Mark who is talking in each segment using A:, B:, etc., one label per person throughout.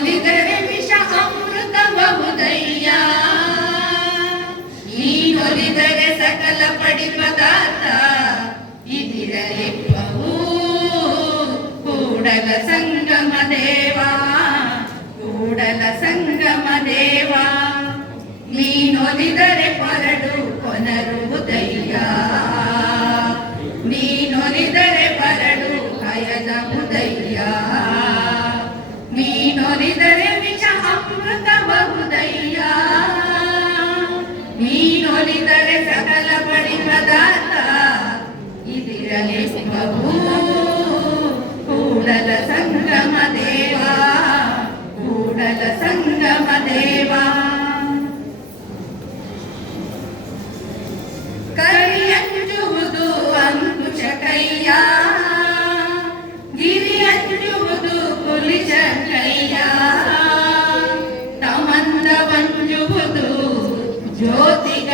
A: ಒಲಿದರೆ ವಿಷ ಅಮೃತಬಹುದಯ್ಯ ನೀನೊಲಿದರೆ ಸಕಲ ಪಡಿ ಪದಾರ್ಥ ಇದಿರಲಿಪ್ಪವು ಕೂಡಲ ಸಂಗಮ ದೇವಾ. ಕೂಡಲ ಸಂಗಮ ದೇವಾ. ನೀನೊಲಿದರೆ ಪರಡು ನೊಲಿದರೆವಿಚ ಅಮೃತ ಬಹುದಯ್ಯ ನೀ ನೊಲಿದರೆ ಸಕಲ ಪಡಿಪದಾತ ಇದಿರಲಿ ಬಹು ಕೂಡಲ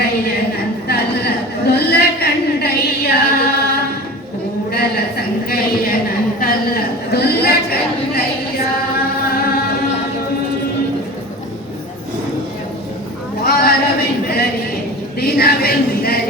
A: ಸಂಕಯ್ಯನಂತಲ್ಲ ಲೊಲ್ಲ ಕಂಡಯ್ಯ ಕೂಡಲ ಸಂಕಯ್ಯನಂತಲ್ಲ ಲೊಲ್ಲ ಕಂಡಯ್ಯ ವಾರವೆಂದರೆ ದಿನವೆಂದರೆ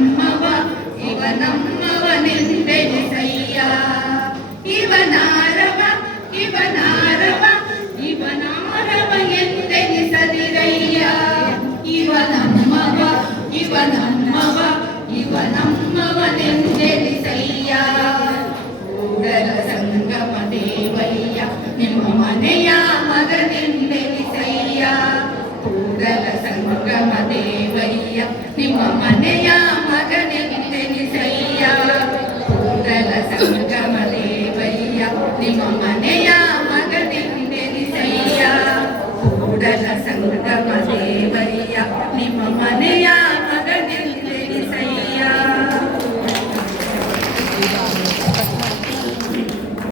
A: శివనమ్మవ శివనమ్మవನೆಂದೆಲಿಸಯ್ಯ ಕೂಡಲ ಸಂಗಮ ದೇವಯ್ಯ ನಿಮ್ಮ ಮನೆಯ ಮಗನೆಂದೆಲಿಸಯ್ಯ ಕೂಡಲ ಸಂಗಮ ದೇವಯ್ಯ ನಿಮ್ಮ ಮನೆಯ ಮಗನೆಂದೆಲಿಸಯ್ಯ ಕೂಡಲ ಸಂಗಮ ದೇವಯ್ಯ ನಿಮ್ಮ ಮನೆಯ ಮಗನೆಂದೆಲಿಸಯ್ಯ ಕೂಡಲ ಸಂಗಮ